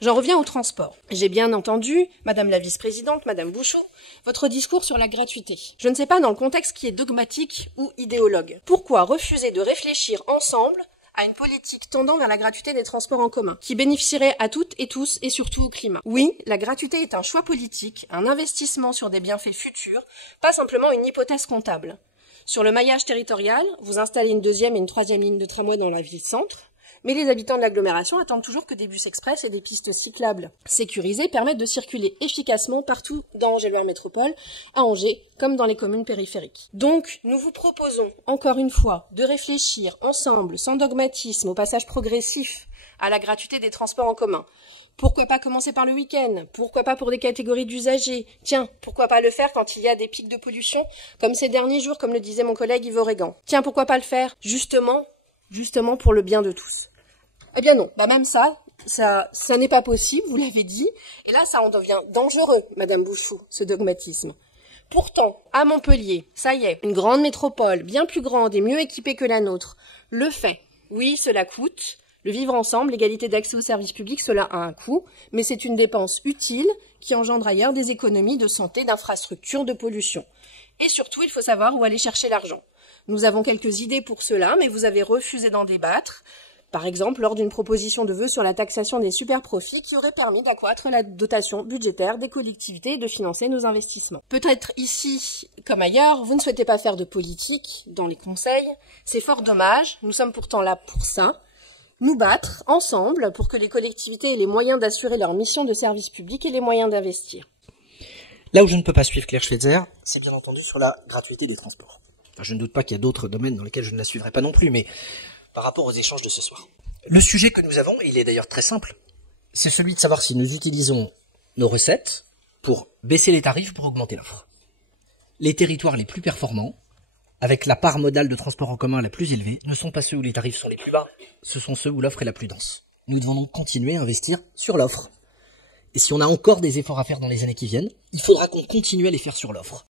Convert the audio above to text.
J'en reviens au transport. J'ai bien entendu, Madame la vice-présidente, Madame Bouchoux, votre discours sur la gratuité. Je ne sais pas dans le contexte qui est dogmatique ou idéologue. Pourquoi refuser de réfléchir ensemble à une politique tendant vers la gratuité des transports en commun, qui bénéficierait à toutes et tous et surtout au climat? Oui, la gratuité est un choix politique, un investissement sur des bienfaits futurs, pas simplement une hypothèse comptable. Sur le maillage territorial, vous installez une deuxième et une troisième ligne de tramway dans la ville-centre, mais les habitants de l'agglomération attendent toujours que des bus express et des pistes cyclables sécurisées permettent de circuler efficacement partout dans Angers-Loire Métropole, à Angers, comme dans les communes périphériques. Donc, nous vous proposons, encore une fois, de réfléchir ensemble, sans dogmatisme, au passage progressif à la gratuité des transports en commun. Pourquoi pas commencer par le week-end? Pourquoi pas pour des catégories d'usagers? Tiens, pourquoi pas le faire quand il y a des pics de pollution, comme ces derniers jours, comme le disait mon collègue Yves Regan? Tiens, pourquoi pas le faire? Justement pour le bien de tous. Eh bien non, même ça n'est pas possible, vous l'avez dit, et là ça en devient dangereux, Madame Bouchoux, ce dogmatisme. Pourtant, à Montpellier, ça y est, une grande métropole, bien plus grande et mieux équipée que la nôtre, le fait. Oui, cela coûte. Le vivre ensemble, l'égalité d'accès aux services publics, cela a un coût, mais c'est une dépense utile qui engendre ailleurs des économies de santé, d'infrastructures, de pollution. Et surtout, il faut savoir où aller chercher l'argent. Nous avons quelques idées pour cela, mais vous avez refusé d'en débattre. Par exemple, lors d'une proposition de vœux sur la taxation des superprofits qui aurait permis d'accroître la dotation budgétaire des collectivités et de financer nos investissements. Peut-être ici, comme ailleurs, vous ne souhaitez pas faire de politique dans les conseils. C'est fort dommage, nous sommes pourtant là pour ça. Nous battre ensemble pour que les collectivités aient les moyens d'assurer leur mission de service public et les moyens d'investir. Là où je ne peux pas suivre Claire Schweitzer, c'est bien entendu sur la gratuité des transports. Enfin, je ne doute pas qu'il y a d'autres domaines dans lesquels je ne la suivrai pas non plus, mais par rapport aux échanges de ce soir. Le sujet que nous avons, il est d'ailleurs très simple, c'est celui de savoir si nous utilisons nos recettes pour baisser les tarifs, pour augmenter l'offre. Les territoires les plus performants, avec la part modale de transport en commun la plus élevée, ne sont pas ceux où les tarifs sont les plus bas, ce sont ceux où l'offre est la plus dense. Nous devons donc continuer à investir sur l'offre. Et si on a encore des efforts à faire dans les années qui viennent, il faudra qu'on continue à les faire sur l'offre.